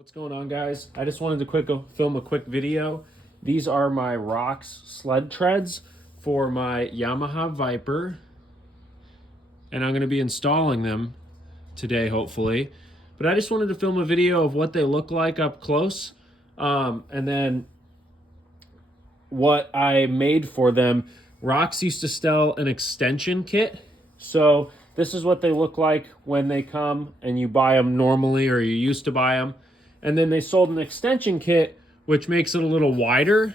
What's going on, guys? I just wanted to film a quick video. These are my Rocks sled treads for my Yamaha Viper, and I'm going to be installing them today, hopefully. But I just wanted to film a video of what they look like up close, and then what I made for them. Rocks used to sell an extension kit, so this is what they look like when they come and you buy them normally, or you used to buy them. And then they sold an extension kit, which makes it a little wider.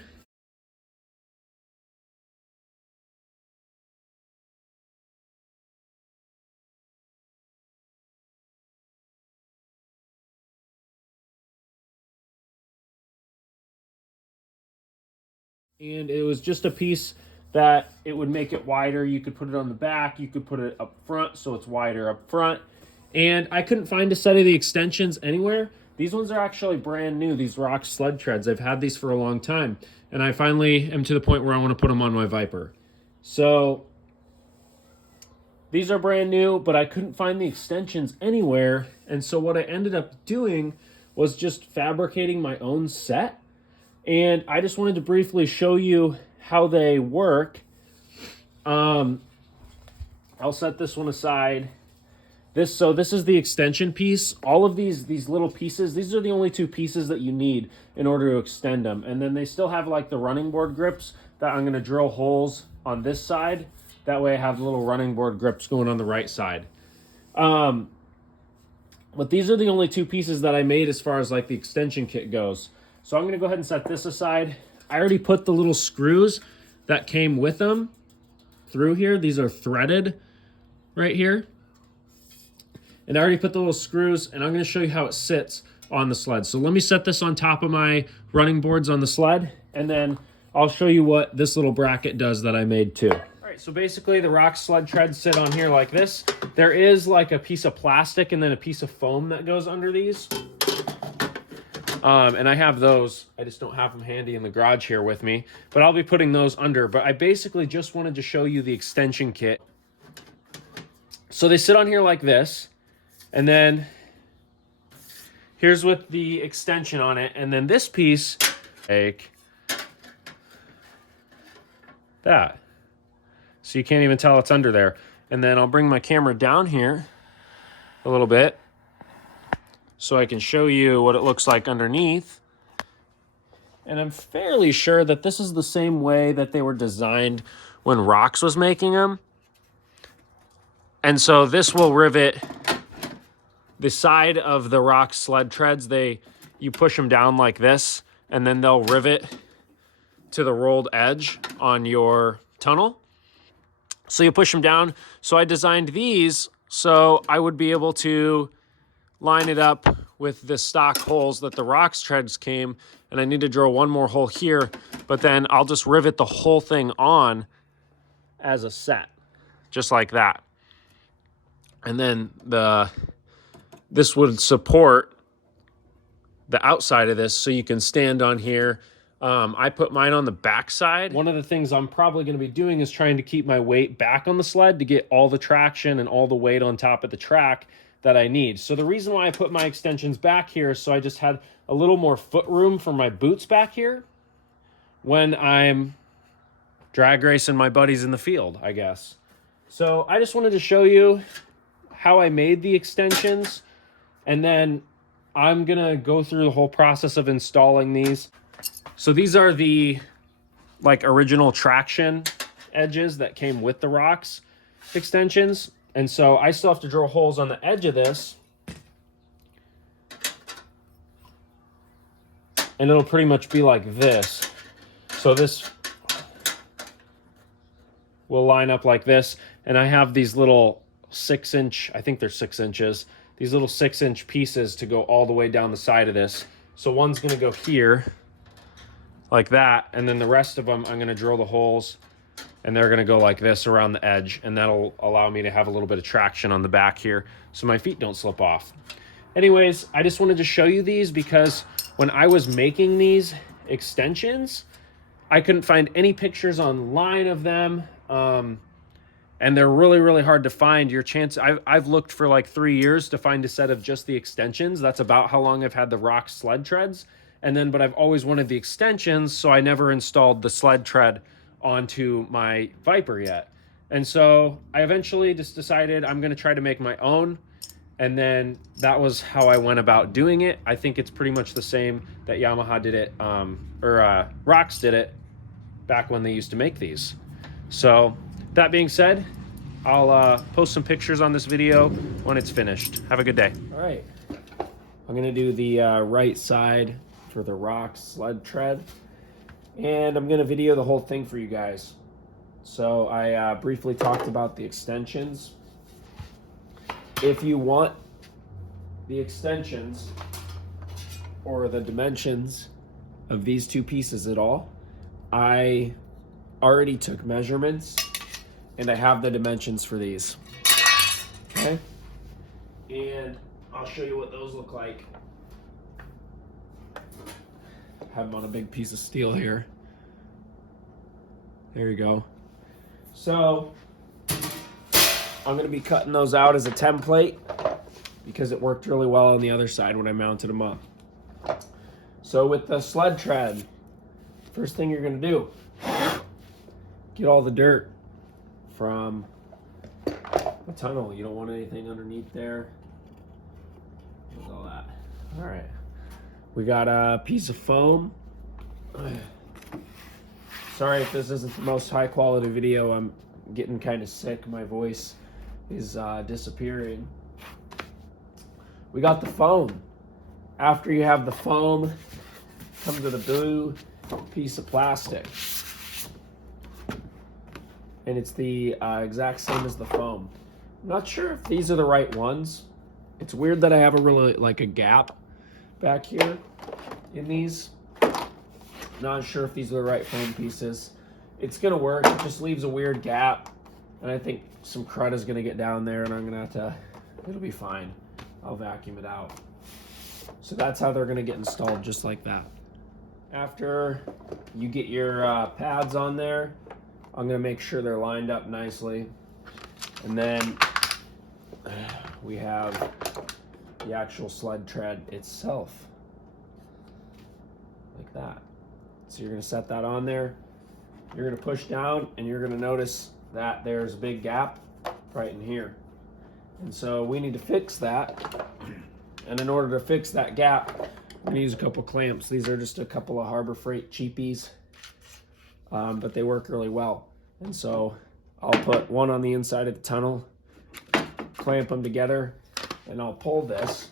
And it was just a piece that it would make it wider. You could put it on the back, you could put it up front, so it's wider up front. And I couldn't find a set of the extensions anywhere. These ones are actually brand new, these Rocks sled treads. I've had these for a long time. And I finally am to the point where I want to put them on my Viper. So these are brand new, but I couldn't find the extensions anywhere. And so what I ended up doing was just fabricating my own set. And I just wanted to briefly show you how they work. I'll set this one aside. This is the extension piece. All of these little pieces, these are the only two pieces that you need in order to extend them. And then they still have like the running board grips that I'm gonna drill holes on this side. That way I have the little running board grips going on the right side. But these are the only two pieces that I made as far as like the extension kit goes. So I'm gonna go ahead and set this aside. I already put the little screws that came with them through here. These are threaded right here. And I already put the little screws, and I'm gonna show you how it sits on the sled. So let me set this on top of my running boards on the sled, and then I'll show you what this little bracket does that I made too. All right, so basically the Rocks sled treads sit on here like this. There is like a piece of plastic and then a piece of foam that goes under these. And I have those. I just don't have them handy in the garage here with me, but I'll be putting those under. But I basically just wanted to show you the extension kit. So they sit on here like this. And then here's with the extension on it. And then this piece, like that. So you can't even tell it's under there. And then I'll bring my camera down here a little bit so I can show you what it looks like underneath. And I'm fairly sure that this is the same way that they were designed when Rocks was making them. And so this will rivet the side of the Rocks sled treads. You push them down like this, and then they'll rivet to the rolled edge on your tunnel. So you push them down. So I designed these so I would be able to line it up with the stock holes that the Rocks treads came, and I need to drill one more hole here, but then I'll just rivet the whole thing on as a set, just like that. And then this would support the outside of this, so you can stand on here. I put mine on the back side. One of the things I'm probably going to be doing is trying to keep my weight back on the sled to get all the traction and all the weight on top of the track that I need. So the reason why I put my extensions back here is so I just had a little more foot room for my boots back here when I'm drag racing my buddies in the field, I guess. So I just wanted to show you how I made the extensions, and then I'm gonna go through the whole process of installing these. So these are the like original traction edges that came with the Rocks extensions. And so I still have to drill holes on the edge of this. And it'll pretty much be like this. So this will line up like this. And I have these little 6-inch, I think they're 6 inches, these little 6-inch pieces to go all the way down the side of this. So one's gonna go here like that, and then the rest of them I'm gonna drill the holes, and they're gonna go like this around the edge, and that'll allow me to have a little bit of traction on the back here so my feet don't slip off. Anyways, I just wanted to show you these because when I was making these extensions, I couldn't find any pictures online of them. and they're really, really hard to find. I've looked for like 3 years to find a set of just the extensions. That's about how long I've had the Rock sled treads. But I've always wanted the extensions, so I never installed the sled tread onto my Viper yet. And so I eventually just decided I'm going to try to make my own. And then that was how I went about doing it. I think it's pretty much the same that Yamaha did it, or Rocks did it back when they used to make these. So that being said, I'll post some pictures on this video when it's finished. Have a good day. All right, I'm gonna do the right side for the Rocks sled tread, and I'm gonna video the whole thing for you guys. So I briefly talked about the extensions. If you want the extensions or the dimensions of these two pieces at all, I already took measurements and I have the dimensions for these. Okay? And I'll show you what those look like. Have them on a big piece of steel here. There you go. So I'm going to be cutting those out as a template because it worked really well on the other side when I mounted them up. So with the sled tread, first thing you're going to do, get all the dirt from the tunnel. You don't want anything underneath there. Look at all that. All right. We got a piece of foam. Sorry if this isn't the most high quality video. I'm getting kind of sick. My voice is disappearing. We got the foam. After you have the foam, come to the blue piece of plastic. And it's the exact same as the foam. I'm not sure if these are the right ones. It's weird that I have a gap back here in these. Not sure if these are the right foam pieces. It's gonna work, it just leaves a weird gap. And I think some crud is gonna get down there and I'm gonna have to, it'll be fine. I'll vacuum it out. So that's how they're gonna get installed, just like that. After you get your pads on there, I'm gonna make sure they're lined up nicely. And then we have the actual sled tread itself, like that. So you're gonna set that on there. You're gonna push down and you're gonna notice that there's a big gap right in here. And so we need to fix that. And in order to fix that gap, we're gonna use a couple clamps. These are just a couple of Harbor Freight cheapies, but they work really well. And so I'll put one on the inside of the tunnel, clamp them together, and I'll pull this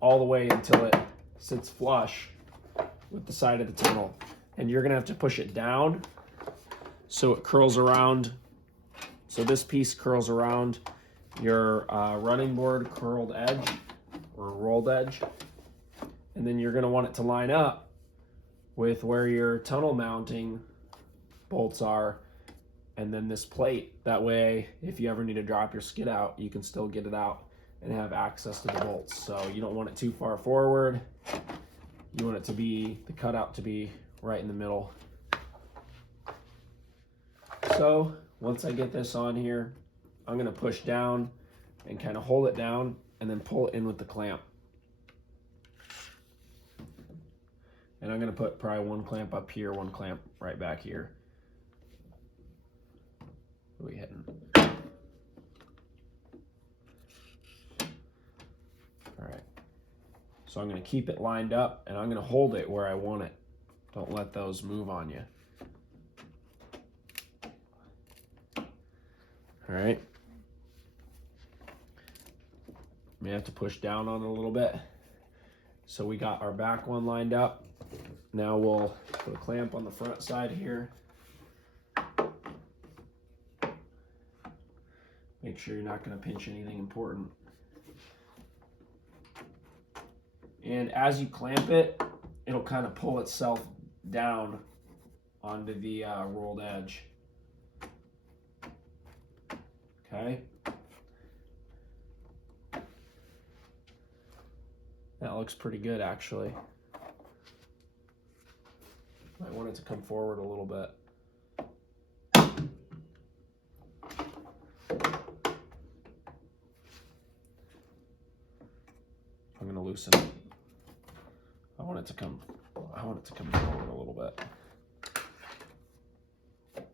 all the way until it sits flush with the side of the tunnel. And you're gonna have to push it down so it curls around. So this piece curls around your running board curled edge or rolled edge. And then you're gonna want it to line up with where your tunnel mounting bolts are, and then this plate. That way, if you ever need to drop your skid out, you can still get it out and have access to the bolts. So you don't want it too far forward. You want it to be, the cutout to be right in the middle. So once I get this on here, I'm gonna push down and kind of hold it down and then pull it in with the clamp. And I'm gonna put probably one clamp up here, one clamp right back here. What are we hitting? All right. So I'm gonna keep it lined up and I'm gonna hold it where I want it. Don't let those move on you. All right. May have to push down on it a little bit. So we got our back one lined up. Now we'll put a clamp on the front side here. Make sure you're not going to pinch anything important. And as you clamp it, it'll kind of pull itself down onto the rolled edge. Okay. That looks pretty good, actually. Might want it to come forward a little bit. loosen it. I want it to come forward a little bit. All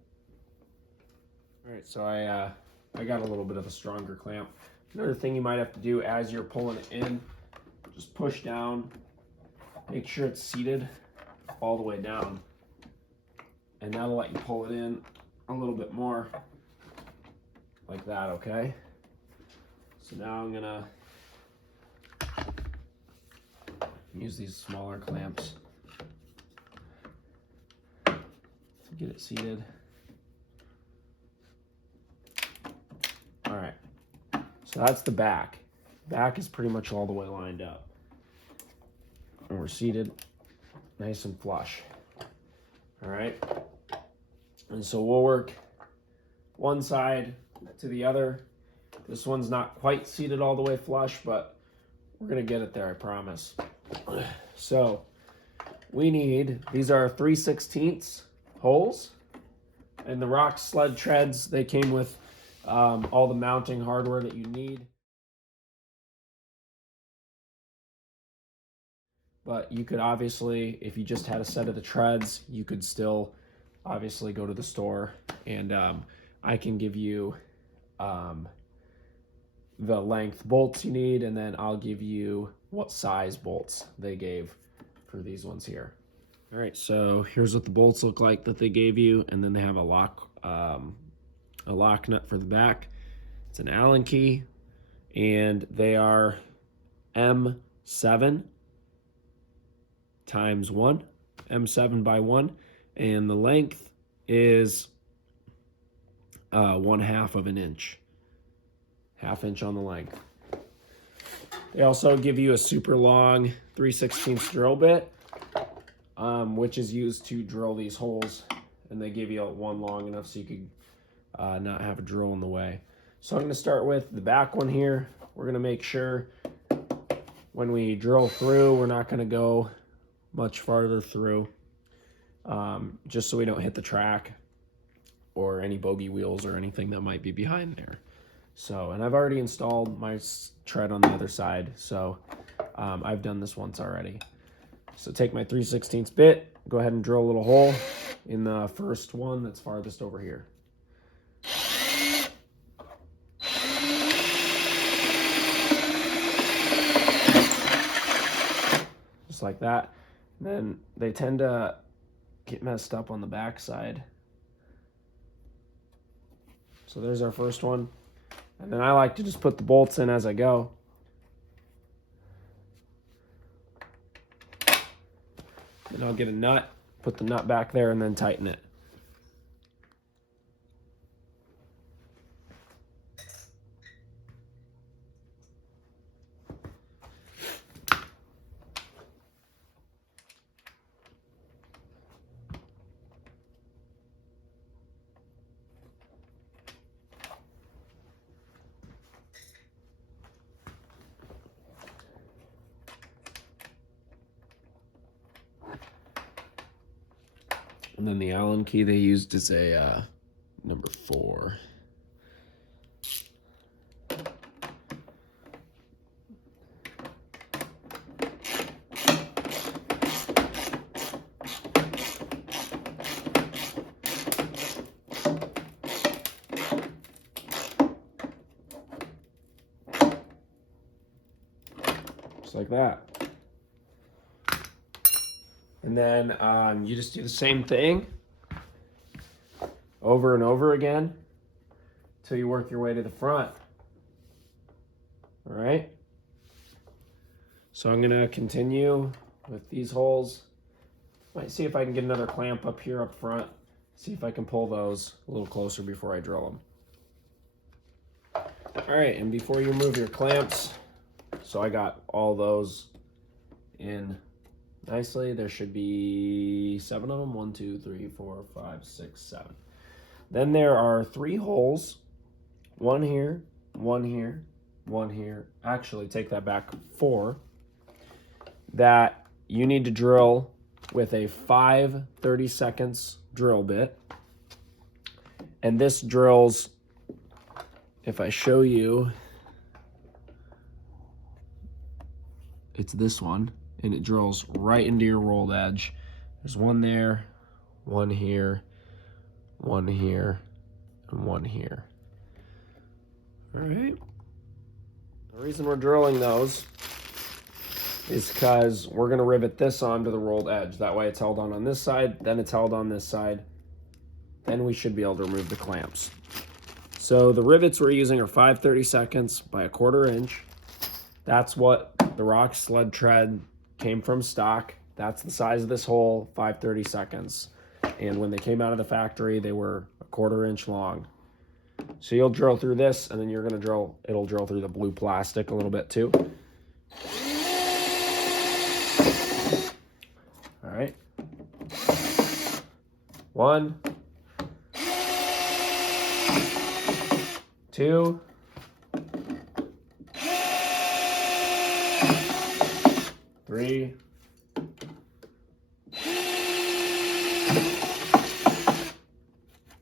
right, so I got a little bit of a stronger clamp. Another thing you might have to do as you're pulling it in, just push down, make sure it's seated all the way down, and that'll let you pull it in a little bit more, like that, okay? So now I'm gonna use these smaller clamps to get it seated. All right, so that's the back. Back is pretty much all the way lined up. And we're seated nice and flush. All right, and so we'll work one side to the other. This one's not quite seated all the way flush, but we're gonna get it there, I promise. So we need, these are 3/16 holes, and the Rock Sled treads, they came with all the mounting hardware that you need. But you could obviously, if you just had a set of the treads, you could still obviously go to the store, and I can give you the length bolts you need, and then I'll give you what size bolts they gave for these ones here. All right, so here's what the bolts look like that they gave you, and then they have a lock nut for the back. It's an Allen key, and they are M7 times 1, M7 by 1, and the length is 1/2 of an inch, 1/2 inch on the length. They also give you a super long 3/16 drill bit, which is used to drill these holes, and they give you one long enough so you could not have a drill in the way. So I'm going to start with the back one here. We're going to make sure when we drill through, we're not going to go much farther through, just so we don't hit the track or any bogey wheels or anything that might be behind there. So, and I've already installed my tread on the other side, so I've done this once already. So take my 3/16 bit, go ahead and drill a little hole in the first one that's farthest over here. Just like that. And then they tend to get messed up on the back side. So there's our first one. And then I like to just put the bolts in as I go. And I'll get a nut, put the nut back there, and then tighten it. And then the Allen key they used is a number 4. Just like that. And then you just do the same thing over and over again until you work your way to the front. All right. So I'm gonna continue with these holes. Might see if I can get another clamp up here up front. See if I can pull those a little closer before I drill them. All right, and before you move your clamps, so I got all those in nicely. There should be 7 of them. 1, 2, 3, 4, 5, 6, 7. Then there are 3 holes. 1 here, 1 here, 1 here. Actually, take that back. 4. That you need to drill with a 5/32 drill bit. And this drills, if I show you, it's this one, and it drills right into your rolled edge. There's one there, one here, one here, and one here. All right. The reason we're drilling those is because we're going to rivet this onto the rolled edge. That way it's held on this side, then it's held on this side. Then we should be able to remove the clamps. So the rivets we're using are 5/32 by 1/4 inch. That's what the Rock sled tread came from stock. That's the size of this hole, 5/32. And when they came out of the factory, they were 1/4 inch long. So you'll drill through this, and then you're gonna drill, it'll drill through the blue plastic a little bit too. All right. 1, 2, 3,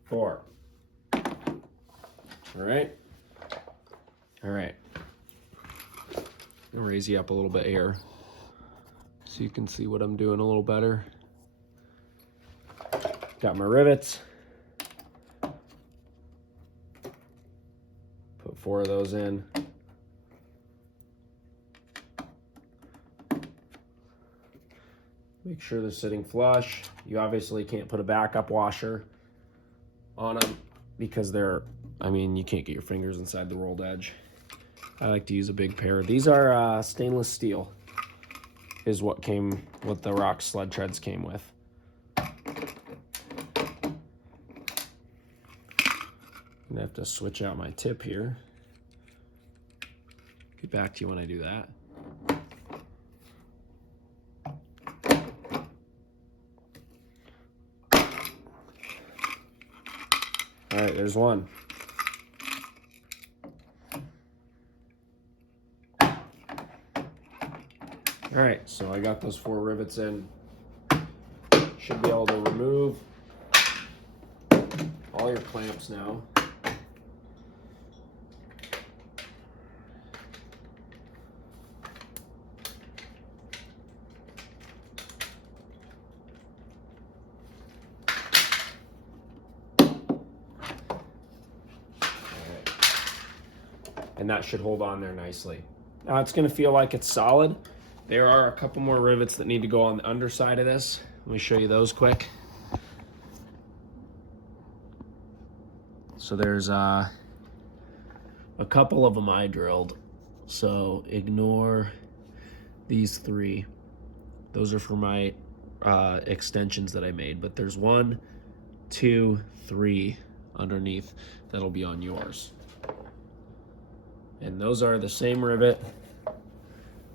4. All right. All right. I'll raise you up a little bit here so you can see what I'm doing a little better. Got my rivets. Put 4 of those in. Make sure they're sitting flush. You obviously can't put a backup washer on them because they're, I mean, you can't get your fingers inside the rolled edge. I like to use a big pair. These are stainless steel is what the Rock sled treads came with. I'm gonna have to switch out my tip here. Get back to you when I do that. All right, there's one. All right, so I got those 4 rivets in. Should be able to remove all your clamps now. And that should hold on there nicely. Now it's going to feel like it's solid. There are a couple more rivets that need to go on the underside of this. Let me show you those quick. So there's a couple of them I drilled. So ignore these 3. Those are for my extensions that I made. But there's 1, 2, 3 underneath that'll be on yours. And those are the same rivet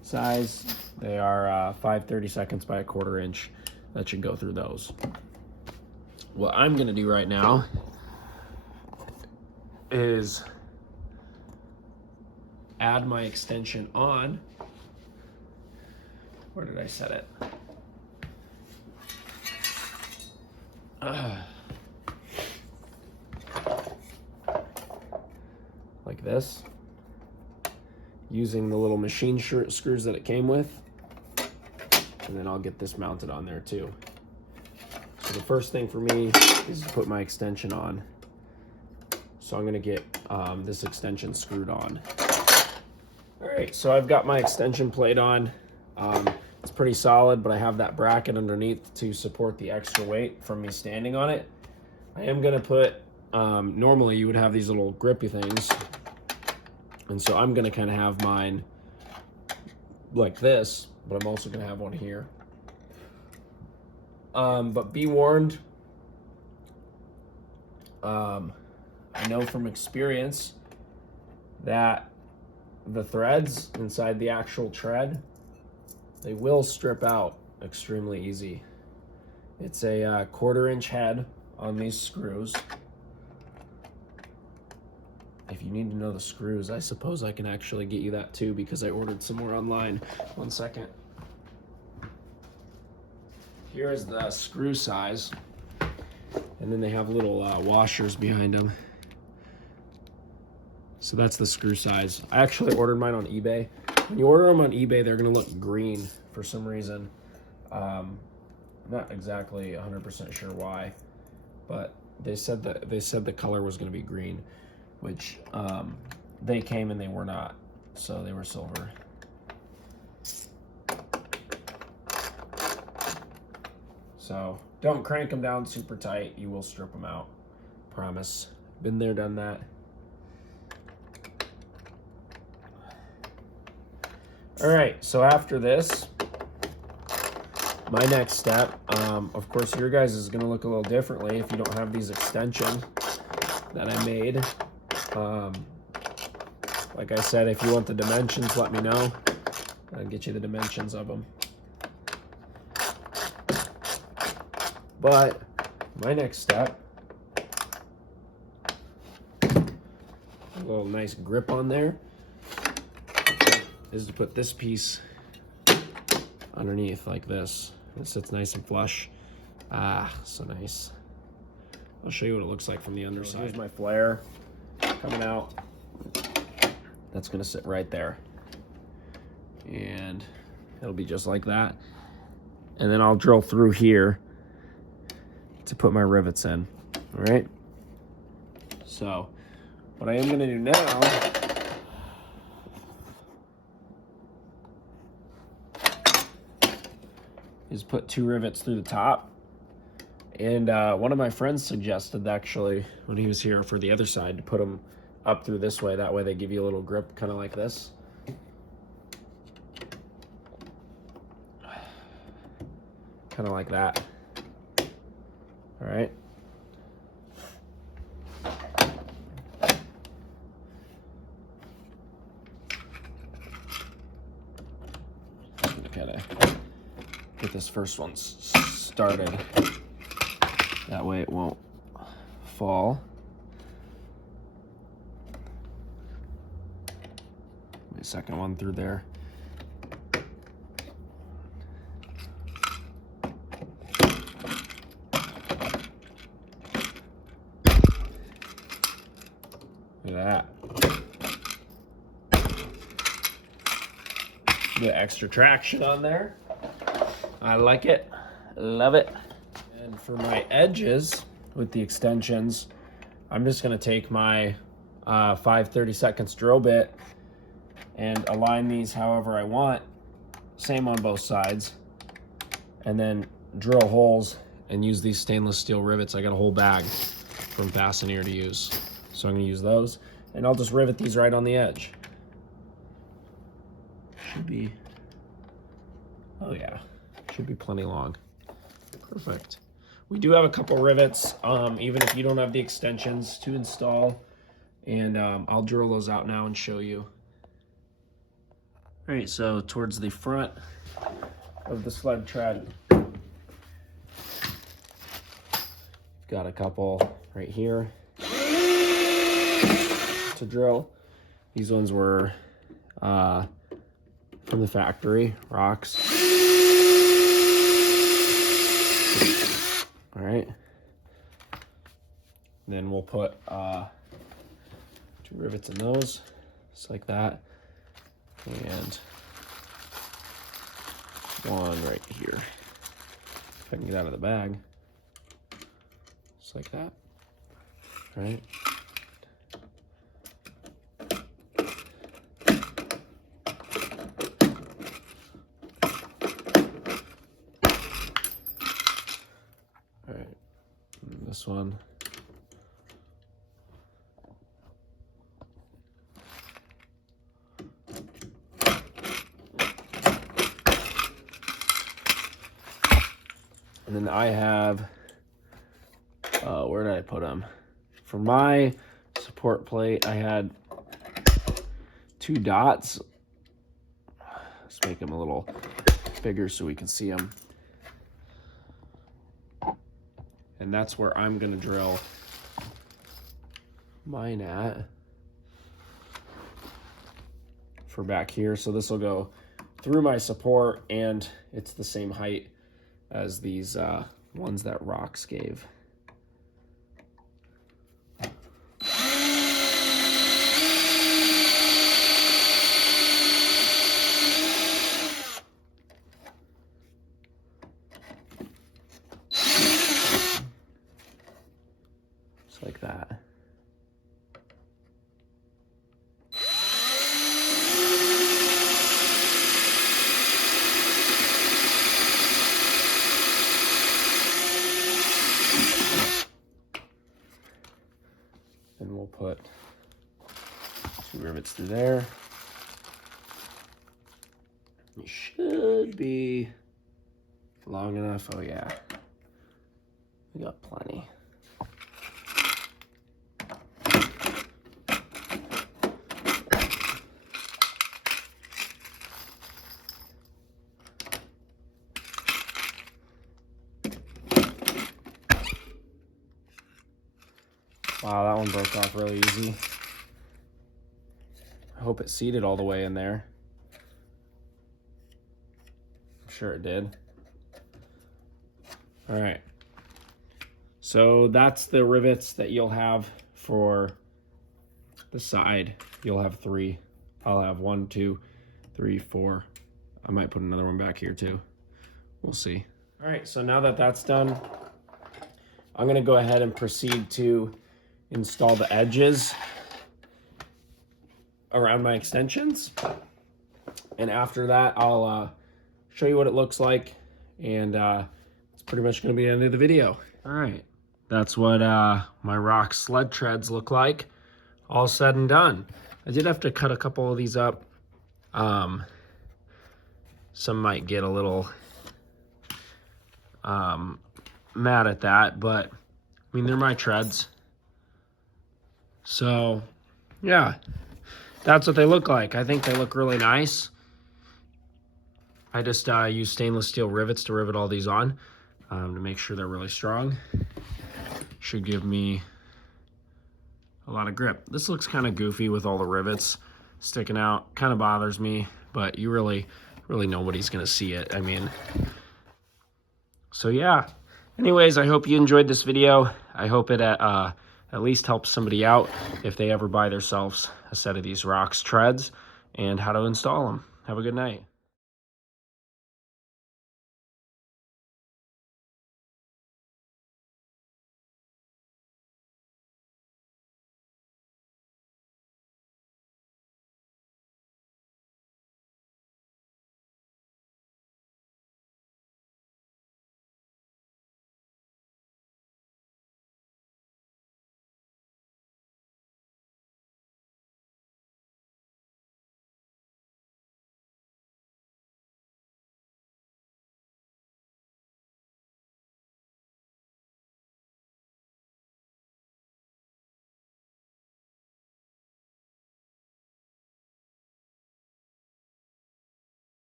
size. They are 5/32 by 1/4 inch. That should go through those. What I'm gonna do right now is add my extension on. Where did I set it? Like this. Using the little machine screws that it came with. And then I'll get this mounted on there too. So the first thing for me is to put my extension on. So I'm gonna get this extension screwed on. All right, so I've got my extension plate on. It's pretty solid, but I have that bracket underneath to support the extra weight from me standing on it. I am gonna put, normally you would have these little grippy things. And so I'm gonna kind of have mine like this, but I'm also gonna have one here. But be warned, I know from experience that the threads inside the actual tread, they will strip out extremely easy. It's a 1/4 inch head on these screws. If you need to know the screws, I suppose I can actually get you that too because I ordered some more online. 1 second. Here is the screw size. And then they have little washers behind them. So that's the screw size. I actually ordered mine on eBay. When you order them on eBay, they're gonna look green for some reason. I'm not exactly 100% sure why, but they said the color was gonna be green, which they came and they were not, so they were silver. So don't crank them down super tight. You will strip them out. Promise. Been there, done that. All right, so after this, my next step, of course, your guys is gonna look a little differently if you don't have these extensions that I made. Like I said, if you want the dimensions, let me know. I'll get you the dimensions of them. But my next step, a little nice grip on there, is to put this piece underneath like this. It sits nice and flush. Ah, so nice. I'll show you what it looks like from the underside. So here's my flare coming out. That's gonna sit right there. And it'll be just like that. And then I'll drill through here to put my rivets in, all right? So what I am gonna do now is put 2 rivets through the top. And one of my friends suggested, actually, when he was here for the other side, to put them up through this way. That way they give you a little grip, kind of like this. Kind of like that. All right. Gotta get this first one started. That way it won't fall. My second one through there. Look at that. The extra traction on there. I like it. Love it. And for my edges with the extensions, I'm just going to take my 5/32 drill bit and align these however I want. Same on both sides. And then drill holes and use these stainless steel rivets. I got a whole bag from Fastener to use. So I'm going to use those. And I'll just rivet these right on the edge. Should be, oh yeah, should be plenty long. Perfect. We do have a couple rivets, even if you don't have the extensions to install. And I'll drill those out now and show you. All right, so towards the front of the sled tread, got a couple right here to drill. These ones were from the factory, rocks. All right. Then we'll put 2 rivets in those, just like that. And one right here. If I can get out of the bag. Just like that. All right. This one. And then I have, where did I put them? For my support plate, I had 2 dots. Let's make them a little bigger so we can see them. And that's where I'm gonna drill mine at for back here. So this will go through my support, and it's the same height as these ones that Rocks gave. fits through there. It should be long enough. Oh yeah, we got plenty. Wow, that one broke off really easy. I hope it seated all the way in there. I'm sure it did. All right. So that's the rivets that you'll have for the side. You'll have 3. I'll have 1, 2, 3, 4. I might put another one back here too. We'll see. All right, so now that that's done, I'm gonna go ahead and proceed to install the edges around my extensions. And after that, I'll show you what it looks like. And it's pretty much gonna be the end of the video. All right, that's what my rock sled treads look like, all said and done. I did have to cut a couple of these up. Some might get a little mad at that, but I mean, they're my treads. So yeah, that's what they look like. I think they look really nice. I just use stainless steel rivets to rivet all these on to make sure they're really strong. Should give me a lot of grip. This looks kind of goofy with all the rivets sticking out. Kind of bothers me, but you really nobody's gonna see it. I mean, so yeah. Anyways, I hope you enjoyed this video. I hope it at least helps somebody out if they ever buy themselves a set of these rocks treads and how to install them. Have a good night.